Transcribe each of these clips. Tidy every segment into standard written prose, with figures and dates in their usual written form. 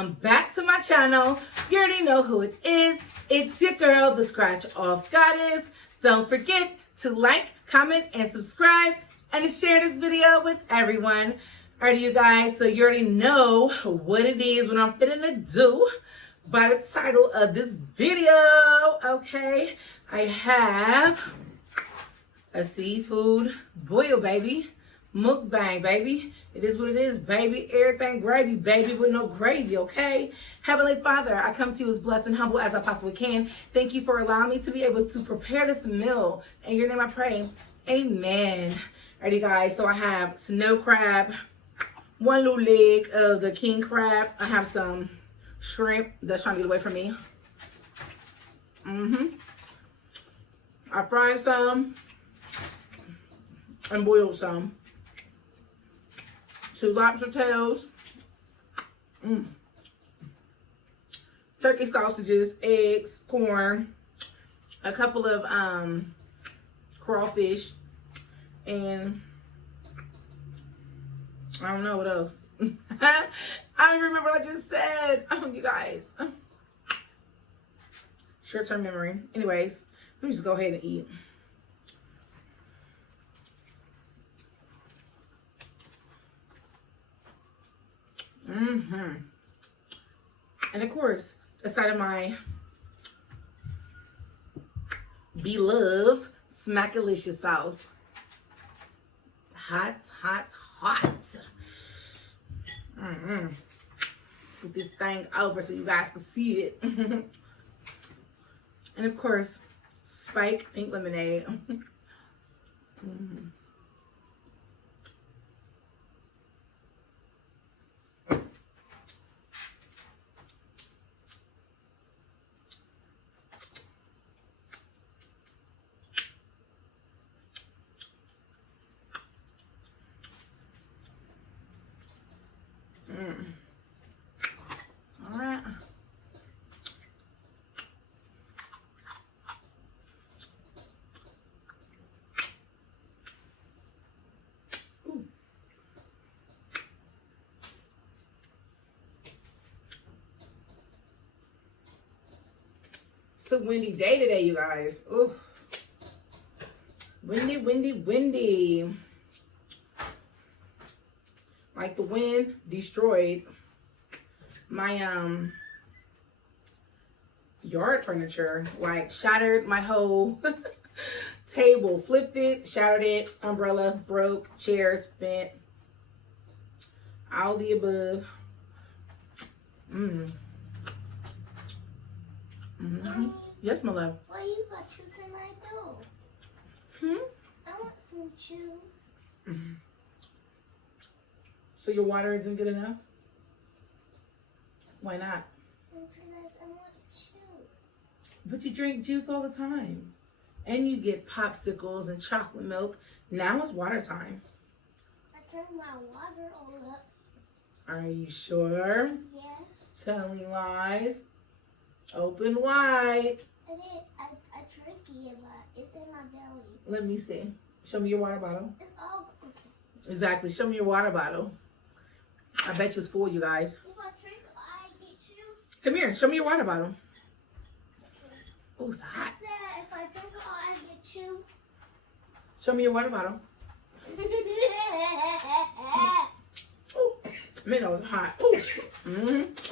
welcome back to my channel. You already know who it is. It's your girl, the Scratch Off Goddess. Don't forget to like, comment, and subscribe, and to share this video with everyone. Alright, you guys, so you already know what it is, what I'm finna do by the title of this video, okay? I have a seafood boil, baby. Mukbang, baby. It is what it is, baby. Everything gravy, baby, with no gravy, okay? Heavenly Father, I come to you as blessed and humble as I possibly can. Thank you for allowing me to be able to prepare this meal. In your name I pray, amen. Alrighty, guys, so I have snow crab, one little leg of the king crab. I have some shrimp that's trying to get away from me. I fried some and boiled some. 2 lobster tails, turkey sausages, eggs, corn, a couple of crawfish, and I don't know what else. I don't remember what I just said. Oh, you guys. Short-term memory. Anyways, let me just go ahead and eat. And of course, aside of my beloved Smackalicious sauce. Hot, hot, hot. Let's put this thing over so you guys can see it. And of course, Spike pink lemonade. All right. Ooh. It's a windy day today, you guys. Ooh. Windy, windy, windy. Like the wind destroyed my yard furniture, like shattered my whole table, flipped it, shattered it, umbrella broke, chairs bent, all the above. Yes, my love. Why you got shoes and I don't? I want some shoes. So your water isn't good enough? Why not? Because I want shoes. But you drink juice all the time. And you get popsicles and chocolate milk. Now it's water time. I turned my water all up. Are you sure? Yes. Telling lies. Open wide. I drank it, but it's in my belly. Let me see. Show me your water bottle. It's all okay. Exactly. Show me your water bottle. I bet you it's full, you guys. If I drink, I get shoes. Come here. Show me your water bottle. Okay. Oh, it's hot. I said if I drink, I get shoes. Show me your water bottle. Oh, man, that was hot. Oh,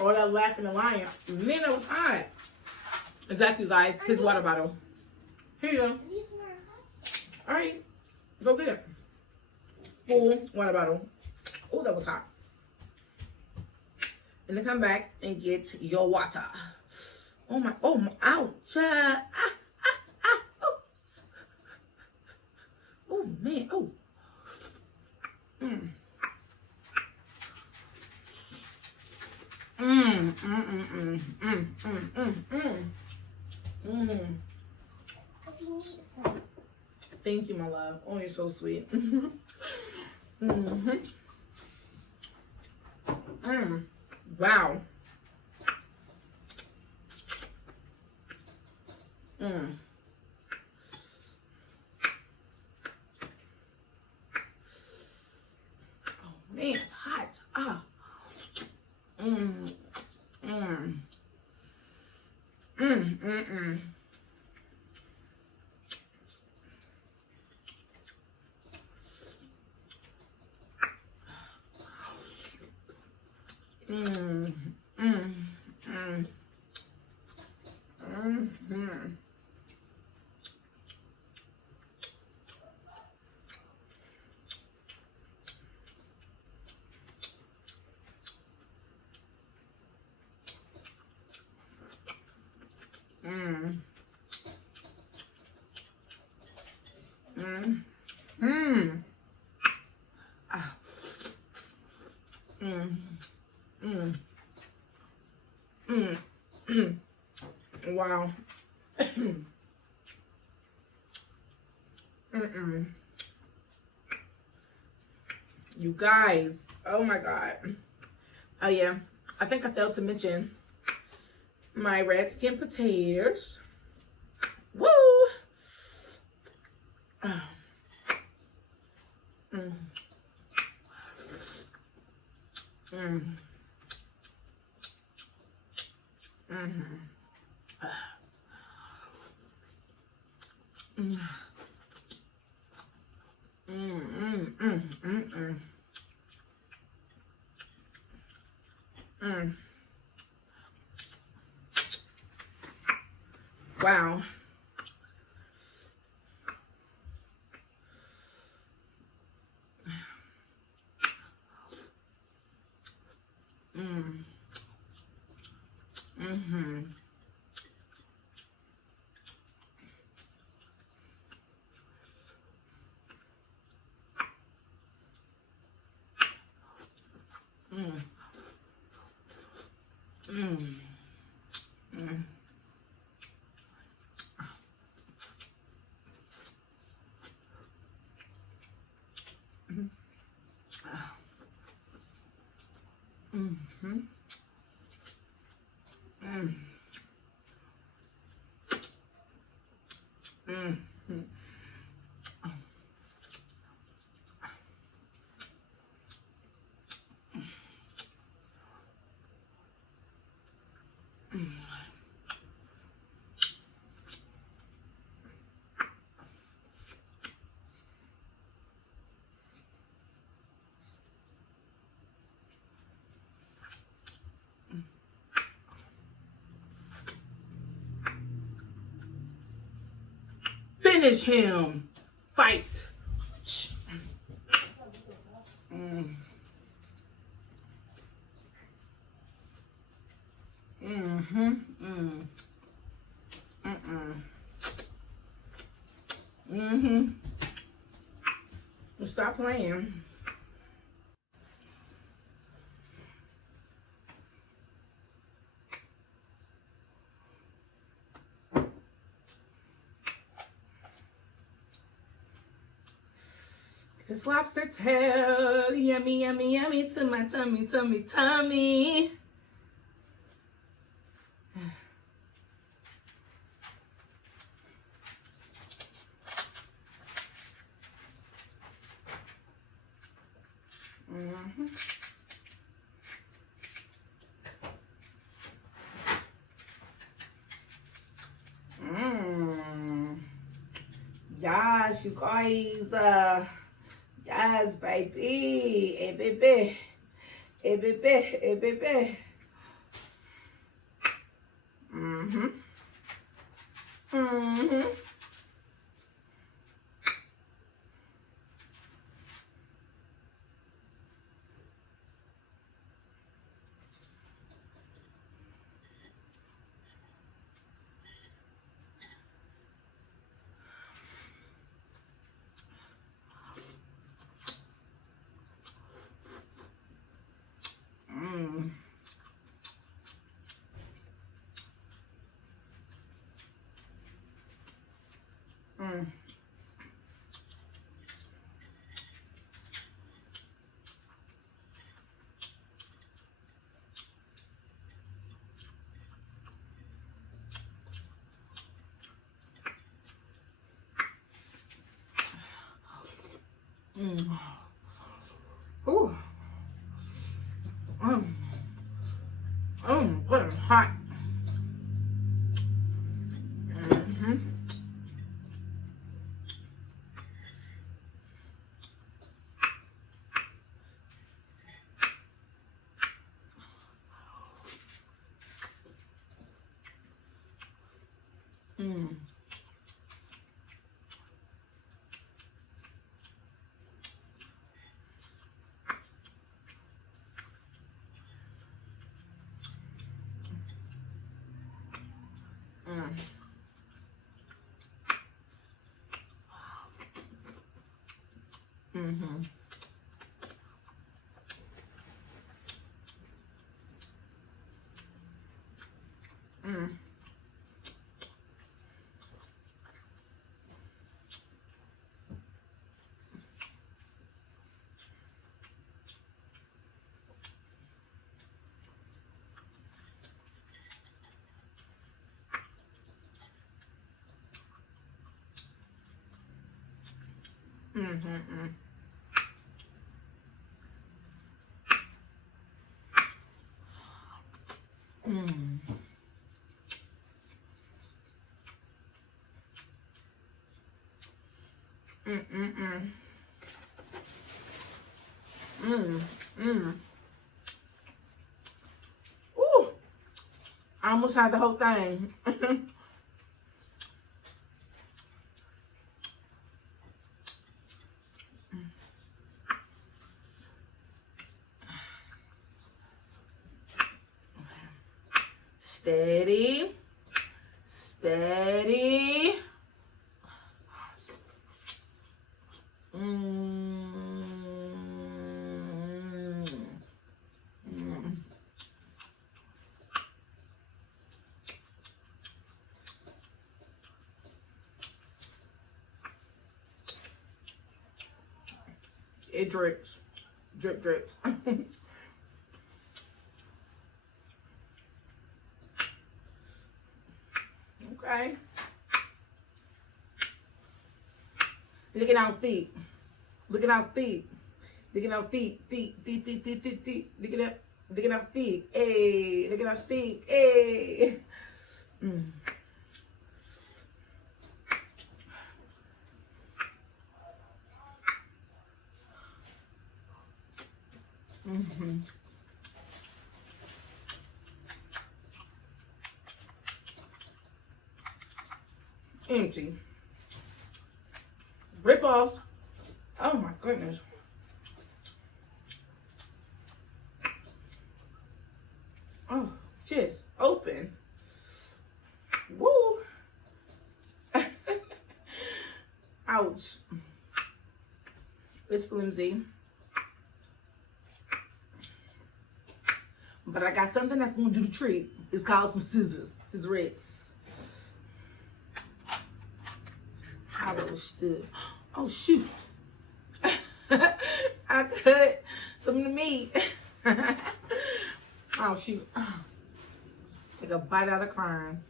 all that laughing and lying. Man, that was hot. Exactly, guys. His water bottle. Here you go. These are hot. All right. Go get it. Full water bottle. Oh, that was hot. And then come back and get your water. Oh my, ouch. Oh. Oh man, oh. If you need some. Thank you, my love. Oh, you're so sweet. Wow. Oh man, it's hot. Ah. You guys, oh my God. Oh yeah, I think I failed to mention my red skin potatoes. Woo! Mm. Mm. Mm. Mm. Wow. Finish him. Fight. Mm. Mm-hmm. Mm. Mm-mm. Mm-hmm. Stop playing. This lobster tail, yummy, yummy, yummy to my tummy, tummy, tummy. Mm-hmm. Yes, you guys. Yes, baby. Hey, baby. Hey, baby. Hey, baby. Mm-hmm. Mm-hmm. Mm. Mm. Mm. Ooh. Mm. Good and hot. Mm-hmm. Mm. Mm. Mm-hmm. Mm. Mm-hmm. Mm. Mm-mm-mm. Mm. Mm. Ooh. I almost had the whole thing. Steady. Steady. Mm. Mm. It drips. Drip, drips. Okay. Look at our feet. Look at our feet. Look at our feet. Feet. Look at that. Look at our feet. Hey. Look at our feet. Hey. Mm. Mm-hmm. Empty. Rip-offs. Oh my goodness. Oh, just open. Woo. Ouch. It's flimsy. But I got something that's gonna do the trick. It's called some scissors. Scissorettes. Hollow stuff. Oh shoot. I cut some of the meat. Oh shoot. Take a bite out of crime.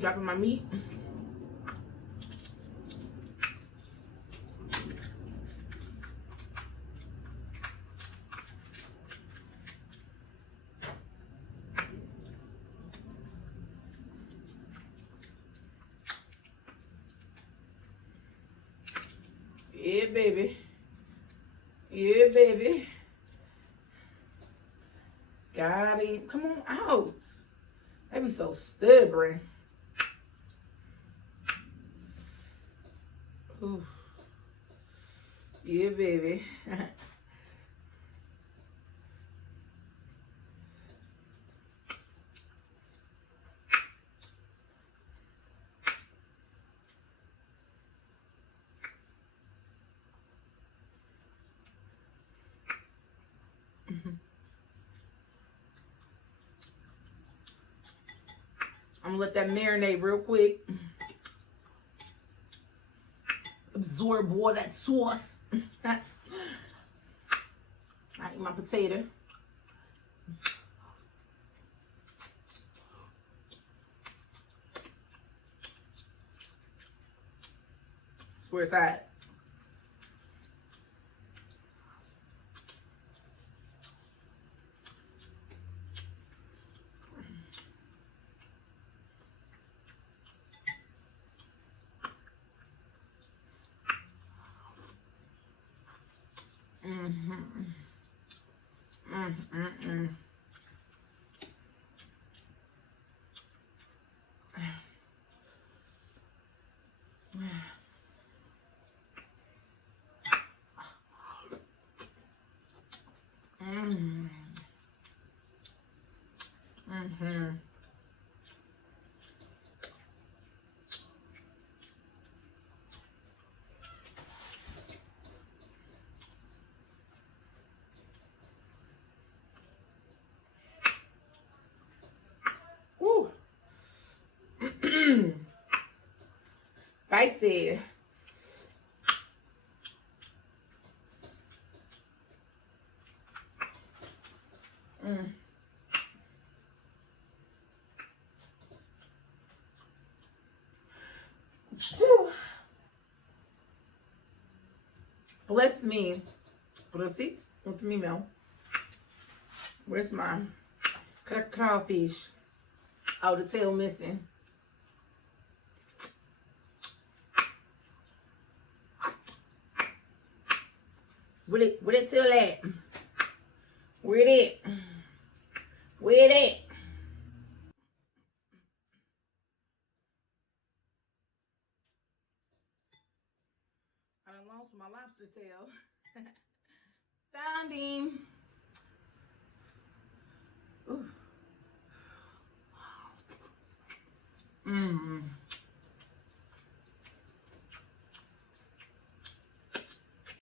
Dropping my meat. Yeah, baby. Yeah, baby. Got it. Come on out. They be so stubborn. Ooh. Yeah, baby. I'm gonna let that marinate real quick. Absorb all that sauce. I eat my potato. That's where it's at. Woo. Spicy. Bless me. Proceeds with me, Mel. Where's my crawfish? Oh, the tail missing. Where it tail at? Where it at? Where it at? I done lost my lobster tail. Found him. Ooh. Mmm.